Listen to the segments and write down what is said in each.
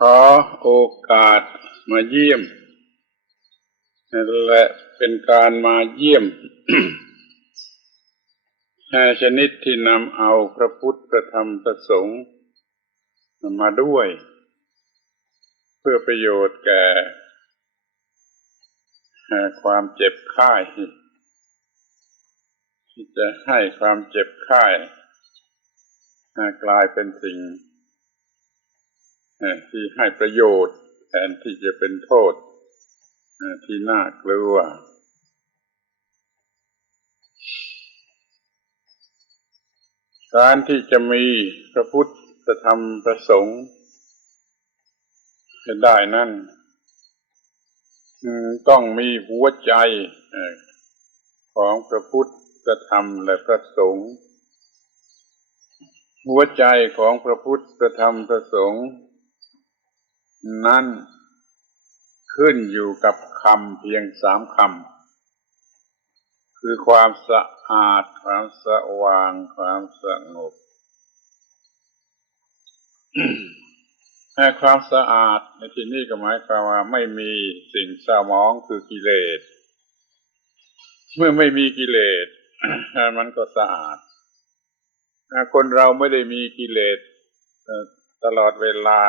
ขอโอกาสมาเยี่ยมและเป็นการมาเยี่ยมแห่ชนิดที่นำเอาพระพุทธพระธรรมพระสงฆ์มาด้วย เพื่อประโยชน์แก่แห่ความเจ็บไข้ที่จะให้ความเจ็บไข้กลายเป็นสิ่ง ที่ให้ประโยชน์แทนที่จะเป็นโทษที่น่ากลัวการที่จะมีพระพุทธธรรมประสงค์ได้นั่นต้องมีหัวใจของพระพุทธธรรมและพระสงฆ์หัวใจของพระพุทธธรรมพระสงฆ์ นั้นขึ้นอยู่กับคำเพียงสามคำคือความสะอาด ความสว่าง ความสงบให้ความสะอาดในที่นี้ก็หมายความว่าไม่มีสิ่งเศร้ามองคือกิเลส เมื่อไม่มีกิเลสมันก็สะอาดคนเราไม่ได้มีกิเลสตลอดเวลา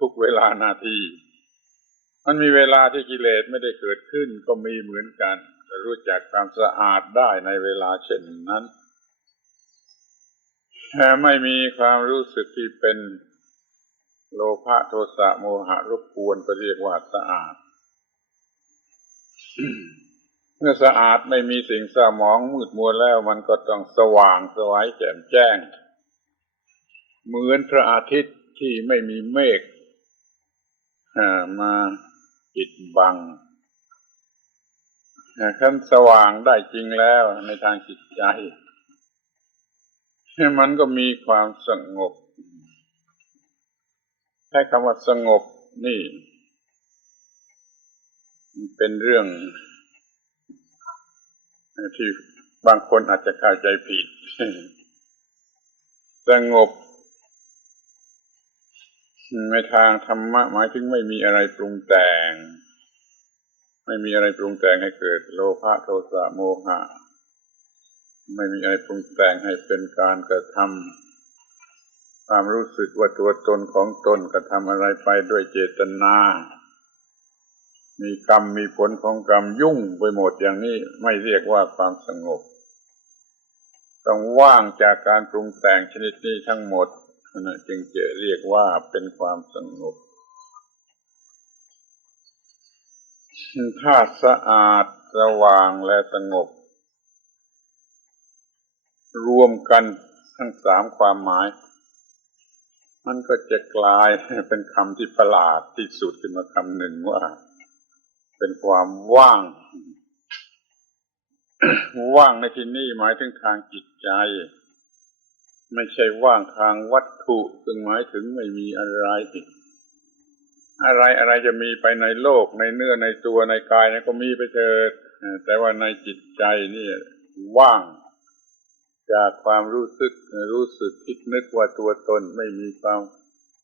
ทุกเวลานาที มันมีเวลาที่กิเลสไม่ได้เกิดขึ้นก็มีเหมือนกันรู้จักความสะอาดได้ในเวลาเช่นนั้นแต่ไม่มีความรู้สึกที่เป็นโลภะโทสะโมหะรบกวนก็เรียกว่าสะอาด เมื่อสะอาดไม่มีสิ่งเศร้ามองมืดมัวแล้วมันก็ต้องสว่างสวายแจ่มแจ้ง เหมือนพระอาทิตย์ที่ไม่มีเมฆ มาปิดบังขั้นสว่างได้จริงแล้วในทางจิตใจ มันก็มีความสงบแค่คำว่าสงบนี่ เป็นเรื่องที่บางคนอาจจะเข้าใจผิด สงบ ในทางธรรมะหมายถึงไม่มีอะไรปรุงแต่ง ไม่มีอะไรปรุงแต่งให้เกิดโลภะโทสะโมหะ ไม่มีอะไรปรุงแต่งให้เป็นการกระทำความรู้สึกว่าตัวตนของตนกระทำอะไรไปด้วยเจตนา มีกรรมมีผลของกรรมยุ่งไปหมดอย่างนี้ไม่เรียกว่าความสงบ ต้องว่างจากการปรุงแต่งชนิดนี้ทั้งหมด จึงจะเรียกว่าเป็นความสงบ ถ้าสะอาดสว่างและสงบ รวมกันทั้งสามความหมาย มันก็จะกลายเป็นคำที่ประหลาดที่สุดขึ้นมาคำหนึ่งว่า เป็นความว่าง ว่างในที่นี้หมายถึงทางจิตใจ ไม่ใช่ว่างทางวัตถุซึ่งหมายถึงไม่มีอะไรอะไรอะไรจะมีไปในโลกในเนื้อในตัวในกายนะก็มีไปเถิดแต่ว่าในจิตใจนี่ว่าง จากความรู้สึกรู้สึกคิดนึกว่าตัวตนไม่มีความ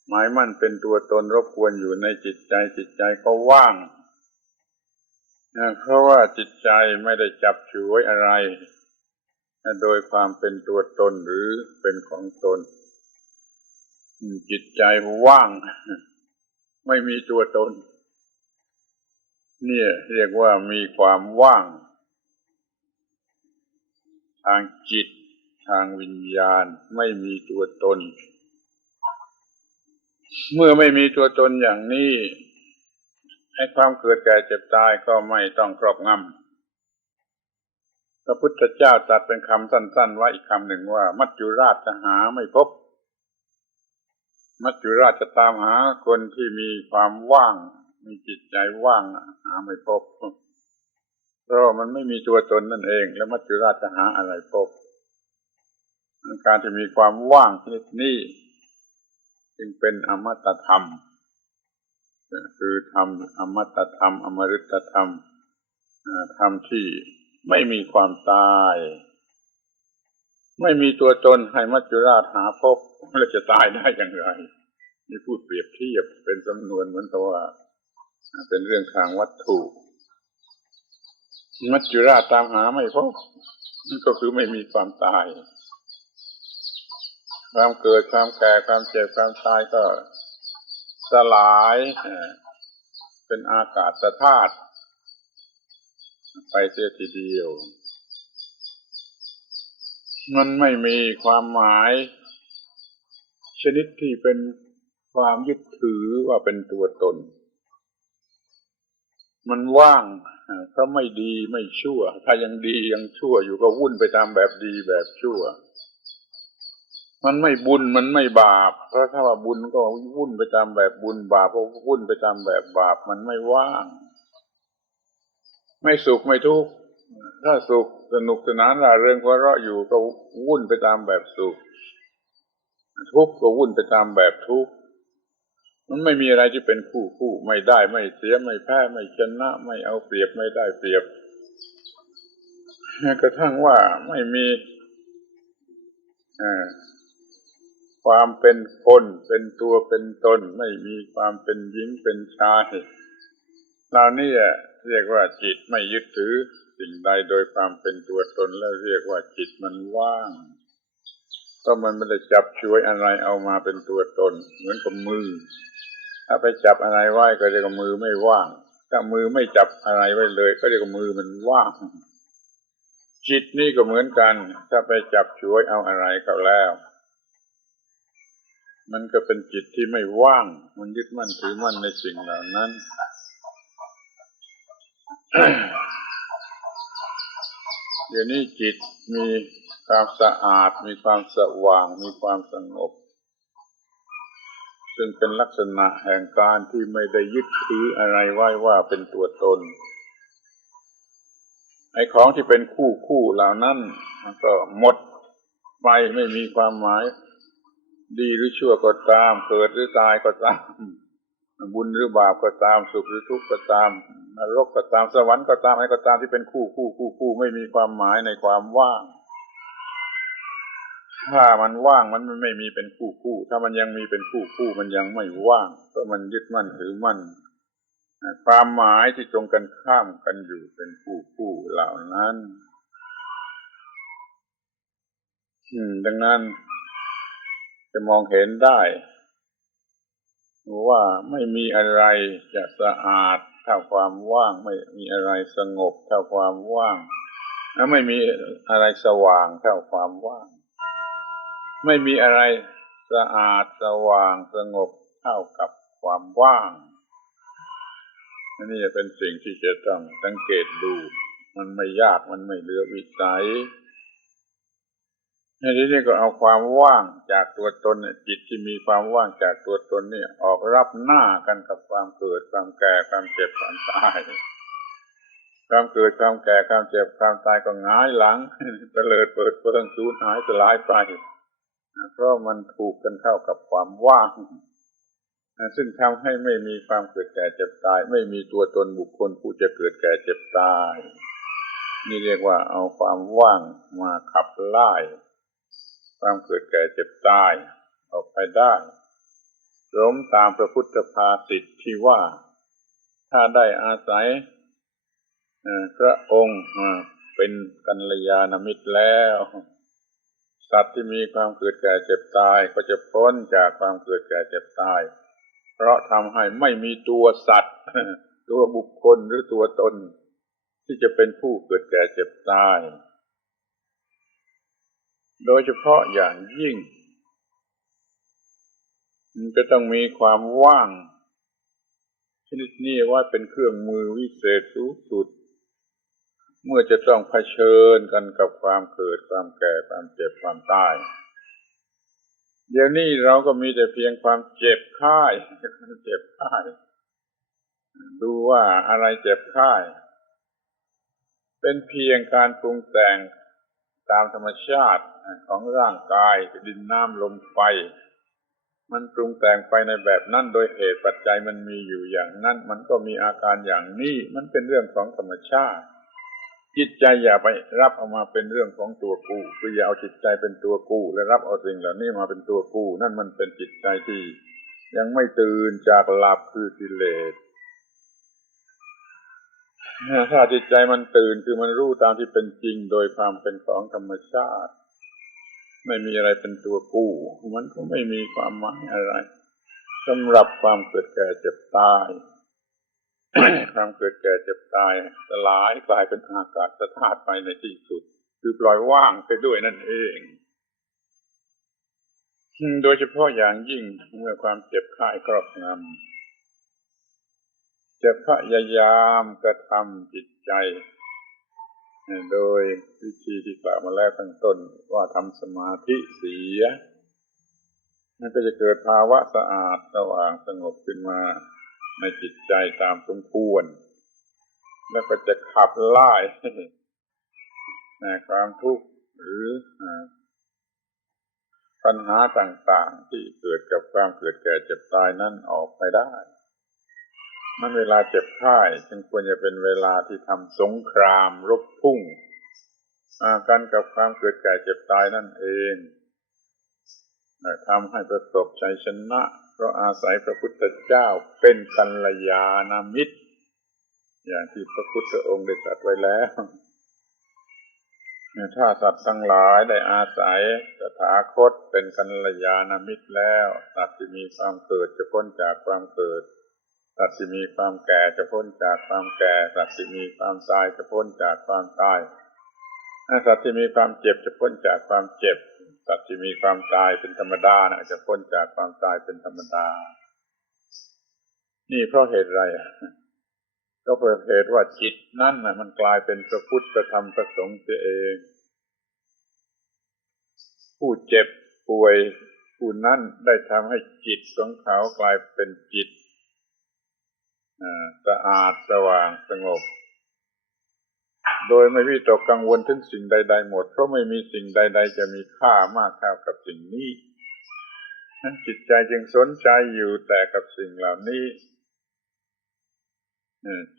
หมายมั่นเป็นตัวตนรบกวนอยู่ในจิตใจจิตใจก็ว่างเพราะว่าจิตใจไม่ได้จับฉวยอะไร โดยความเป็นตัวตนหรือเป็นของตน จิตใจว่าง ไม่มีตัวตน เนี่ยเรียกว่ามีความว่าง ทางจิตทางวิญญาณไม่มีตัวตน เมื่อไม่มีตัวตนอย่างนี้ให้ความเกิดแก่เจ็บตายก็ไม่ต้องครอบงำ ระพุทธเจ้าตัดเป็นคำสั้น ๆ ไว้อีกคำหนึ่งว่า มัจจุราชจะหาไม่พบ มัจจุราชจะตามหาคนที่มีความว่าง มีจิตใจว่างหาไม่พบ เพราะมันไม่มีตัวตนนั่นเอง แล้วมัจจุราชจะหาอะไรพบ การที่มีความว่างชนิดนี้จึงเป็นอมตะธรรม คือธรรมอมตะธรรม อมฤตธรรมธรรมที่ ไม่มีความตาย ไม่มีตัวตนให้มัจจุราชหาพบแล้วจะตายได้อย่างไร นี่พูดเปรียบเทียบเป็นสำนวนเหมือนกับว่าเป็นเรื่องทางวัตถุ มัจจุราชตามหาไม่พบนั่ก็คือไม่มีความตายความเกิดความแก่ความเจ็บความตายก็สลายเอ่อเป็นอากาศธาตุ ไปเสียทีเดียว มันไม่มีความหมาย ชนิดที่เป็นความยึดถือว่าเป็นตัวตน มันว่างเพราะไม่ดีไม่ชั่ว ถ้ายังดียังชั่วอยู่ก็วุ่นไปตามแบบดีแบบชั่ว มันไม่บุญมันไม่บาป เพราะถ้าว่าบุญก็วุ่นไปตามแบบบุญบาปก็วุ่นไปตามแบบบาปมันไม่ว่าง ไม่สุขไม่ทุกข์ถ้าสุขสนุกสนานร่าเริงหัวเราะอยู่ก็วุ่นไปตามแบบสุข ทุกข์ก็วุ่นไปตามแบบทุกข์มันไม่มีอะไรที่เป็นคู่คู่ไม่ได้ไม่เสียไม่แพ้ไม่ชนะ ไม่เอาเปรียบไม่ได้เปรียบกระทั่งว่าไม่มีความเป็นคนเป็นตัวเป็นตน ไม่มีความเป็นหญิงเป็นชายเรานี่ เรียกว่าจิตไม่ยึดถือ สิ่งใดโดยความเป็นตัวตนแล้วเรียกว่าจิตมันว่างก็มันไม่ได้จับช่วยอะไรเอามาเป็นตัวตน เหมือนกับมือ ถ้าไปจับอะไรไว้ก็เรียกว่ามือไม่ว่าง ถ้ามือไม่จับอะไรไว้เลย ก็เรียกว่ามือมันว่าง จิตนี่ก็เหมือนกัน ถ้าไปจับช่วยเอาอะไรเขาแล้ว มันก็เป็นจิตที่ไม่ว่าง มันยึดมั่นถือมั่นในสิ่งเหล่านั้น เดี๋ยวนี้จิตมีความสะอาด มีความสว่าง มีความสงบ ซึ่งเป็นลักษณะแห่งการที่ไม่ได้ยึดถืออะไรไว้ว่าเป็นตัวตนไอ้ของที่เป็นคู่คู่เหล่านั้นมันก็หมดไปไม่มีความหมาย ดีหรือชั่วก็ตาม เกิดหรือตายก็ตาม บุญหรือบาปก็ตาม สุขหรือทุกข์ก็ตาม นรกก็ตามสวรรค์ก็ตามอะไรก็ตามที่เป็นคู่คู่คู่คู่ไม่มีความหมายในความว่าง ถ้ามันว่างมันไม่มีเป็นคู่คู่ ถ้ามันยังมีเป็นคู่คู่มันยังไม่ว่างเพราะมันยึดมั่นถือมั่นความหมายที่ตรงกันข้ามกันอยู่เป็นคู่คู่เหล่านั้นดังนั้นจะมองเห็นได้ว่าไม่มีอะไรจะสะอาด เท่าความว่างไม่มีอะไรสงบเท่าความว่างและไม่มีอะไรสว่างเท่าความว่าง ไม่มีอะไรสะอาดสว่างสงบเท่ากับความว่างนี่เป็นสิ่งที่จะต้องสังเกตดู มันไม่ยากมันไม่เหลือวิสัย นที่นี้ก็เอาความว่างจากตัวตนจิตที่มีความว่างจากตัวตนนี่ออกรับหน้ากันกับความเกิดความแก่ความเจ็บความตายความเกิดความแก่ความเจ็บความตายก็ง่ายหลังเตลิดเปิดเปิงสูญหายสลายไปเพราะมันถูกกันเข้ากับความว่าง ซึ่งทำให้ไม่มีความเกิดแก่เจ็บตาย ไม่มีตัวตนบุคคลผู้จะเกิดแก่เจ็บตาย นี่เรียกว่าเอาความว่างมาขับไล่ ความเกิดแก่เจ็บตายออกไปได้ล้มตามพระพุทธภาษิตที่ว่า ถ้าได้อาศัยพระองค์เป็นกัลยาณมิตรแล้ว สัตว์ที่มีความเกิดแก่เจ็บตายก็จะพ้นจากความเกิดแก่เจ็บตาย เพราะทำให้ไม่มีตัวสัตว์ ตัวบุคคลหรือตัวตน ที่จะเป็นผู้เกิดแก่เจ็บตาย โดยเฉพาะอย่างยิ่ง มันจะต้องมีความว่าง ชนิดนี้ว่าเป็นเครื่องมือวิเศษสูงสุด เมื่อจะต้องเผชิญกันกับความเกิดความแก่ความเจ็บความตายเดี๋ยวนี้เราก็มีแต่เพียงความเจ็บไข้เจ็บไข้ดูว่าอะไรเจ็บไข้เป็นเพียงการปรุงแต่งตามธรรมชาติ ของร่างกายดินน้ำลมไฟ มันปรุงแต่งไปในแบบนั้นโดยเหตุปัจจัยมันมีอยู่อย่างนั้น มันก็มีอาการอย่างนี้ มันเป็นเรื่องของธรรมชาติ จิตใจอย่าไปรับเอามาเป็นเรื่องของตัวกูคืออย่าเอาจิตใจเป็นตัวกูและรับเอาสิ่งเหล่านี้มาเป็นตัวกู นั่นมันเป็นจิตใจที่ยังไม่ตื่นจากหลับคือกิเลสถ้าจิตใจมันตื่นคือมันรู้ตามที่เป็นจริงโดยความเป็นของธรรมชาติ ไม่มีอะไรเป็นตัวกู้ มันก็ไม่มีความหมายอะไรสำหรับความเกิดแก่เจ็บตายความเกิดแก่เจ็บตายสลายกลายเป็นอากาศธาตุไปในที่สุด คือปล่อยว่างไปด้วยนั่นเองโดยเฉพาะอย่างยิ่งเมื่อความเจ็บไข้ครอบงำจะพยายามกระทำจิตใจ โดยวิธีที่กล่าวมาแล้วตั้งต้นว่าทำสมาธิเสียมันก็จะเกิดภาวะสะอาดสว่างสงบขึ้นมาในจิตใจตามสมควร แล้วก็จะขับไล่ความทุกข์หรือปัญหาต่างๆที่เกิดกับความเกิดแก่เจ็บตายนั่นออกไปได้ มันเวลาเจ็บไข้จึงควรจะเป็นเวลาที่ทำสงครามรบพุ่งกันกับความเกิดแก่เจ็บตายนั่นเองทำให้ประสบชัยชนะ เพราะอาศัยพระพุทธเจ้าเป็นกัลยาณมิตร อย่างที่พระพุทธองค์ได้ตรัสไว้แล้วถ้าสัตว์ทั้งหลายได้อาศัยสถาคตเป็นกัลยาณมิตรแล้ว สัตว์ที่มีความเกิดจะพ้นจากความเกิด สัตว์ที่มีความแก่จะพ้นจากความแก่ สัตว์ที่มีความตายจะพ้นจากความตายสัตว์ที่มีความเจ็บจะพ้นจากความเจ็บ สัตว์ที่มีความตายเป็นธรรมดานะจะพ้นจากความตายเป็นธรรมดา นี่เพราะเหตุไรก็เพราะเหตุว่าจิตนั่นนะมันกลายเป็นพระพุทธธรรมประสงค์เสียเอง ผู้เจ็บป่วยผู้นั่นได้ทำให้จิตของเขากลายเป็นจิต สะอาดสว่างสงบ โดยไม่วิตกกังวลถึงสิ่งใด ๆ หมด เพราะไม่มีสิ่งใด ๆ จะมีค่ามากเท่ากับสิ่งนี้นั้นจิตใจจึงสนใจอยู่แต่กับสิ่งเหล่านี้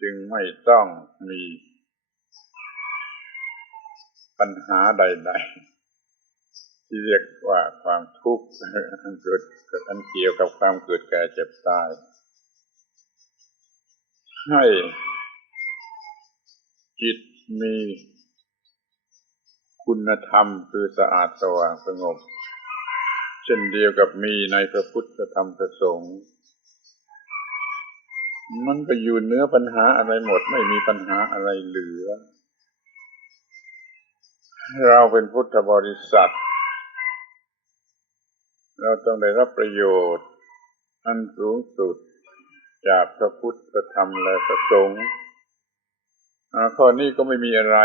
จึงไม่ต้องมีปัญหาใด ๆ ที่เรียกว่าความทุกข์อันเกิดอันเกี่ยวกับความเกิดแก่เจ็บตาย ให้จิตมีคุณธรรมคือสะอาดสว่างสงบ เช่นเดียวกับมีในพระพุทธธรรมประสงค์ มันก็อยู่เนื้อปัญหาอะไรหมดไม่มีปัญหาอะไรเหลือ เราเป็นพุทธบริษัท เราต้องได้รับประโยชน์ อันสูงสุด จากพระพุทธธรรมและพระสงฆ์ข้อนี้ก็ไม่มีอะไร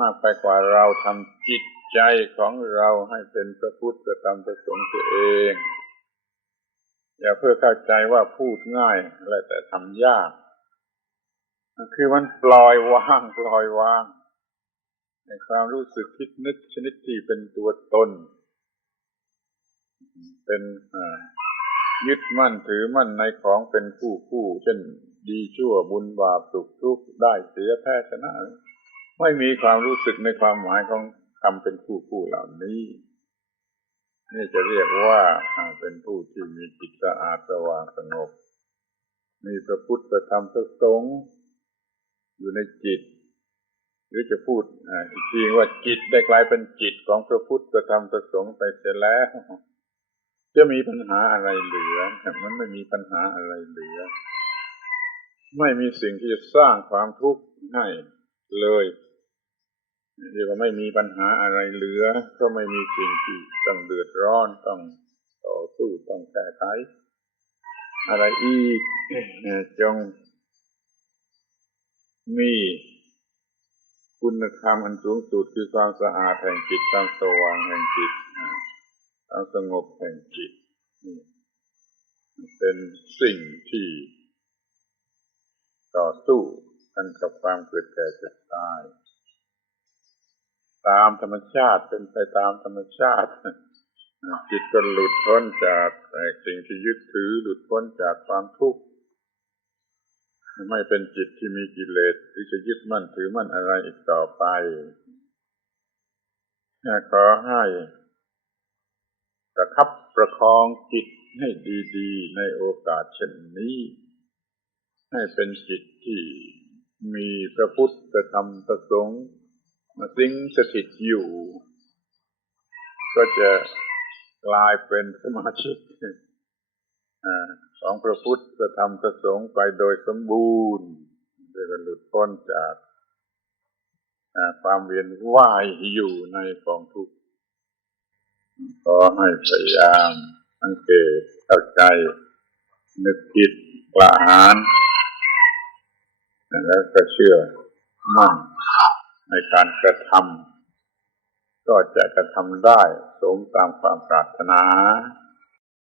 มากไปกว่าเราทำจิตใจของเราให้เป็นพระพุทธธรรมพระสงฆ์ตัวเอง อย่าเพื่อเข้าใจว่าพูดง่ายอะไรแต่ทำยาก คือมันปล่อยวางปล่อยวาง ในความรู้สึกคิดนึกชนิดที่เป็นตัวตน เป็น ยึดมั่นถือมั่นในของเป็นคู่คู่เช่นดีชั่วบุญบาปสุขทุกข์ได้เสียแพ้ชนะ ไม่มีความรู้สึกในความหมายของคำเป็นคู่คู่เหล่านี้ นี่จะเรียกว่าเป็นผู้ที่มีจิตสะอาดสว่างสงบ มีพระพุทธธรรมพระสงฆ์อยู่ในจิต หรือจะพูดอีกทีว่าจิตได้กลายเป็นจิตของพระพุทธธรรมพระสงฆ์ไปเสียแล้ว จะมีปัญหาอะไรเหลือมันไม่มีปัญหาอะไรเหลือ ไม่มีสิ่งที่จะสร้างความทุกข์ให้เลยเรียกว่าไม่มีปัญหาอะไรเหลือ ก็ไม่มีสิ่งที่ต้องเดือดร้อนต้องต่อสู้ต้องแก้ไขอะไรอีกจง มีคุณธรรมอันสูงสุดคือความสะอาดแห่งจิตความสว่างแห่งจิต ความสงบแห่งจิตเป็นสิ่งที่ต่อสู้กันกับความเกิดแก่เจ็บตาย ตามธรรมชาติเป็นไปตามธรรมชาติ จิตก็หลุดพ้นจากสิ่งที่ยึดถือหลุดพ้นจากความทุกข์ไม่เป็นจิตที่มีกิเลสที่จะยึดมั่นถือมั่นอะไรอีกต่อไปขอให้ ประคับประคองจิตให้ดีๆ ในโอกาสเช่นนี้ ให้เป็นจิตที่มีพระพุทธธรรมประสงค์มาสิงสถิตอยู่ ก็จะกลายเป็นสมาชิกของพระพุทธธรรมประสงค์ไปโดยสมบูรณ์โดยหลุดพ้นจากความเวียนว่ายอยู่ในกองทุกข์ ขอให้พยายามสังเกตเข้าใจ นึกคิดกล้าหาญแล้วก็เชื่อมั่นในการกระทำก็จะกระทำได้สมตามความปรารถนา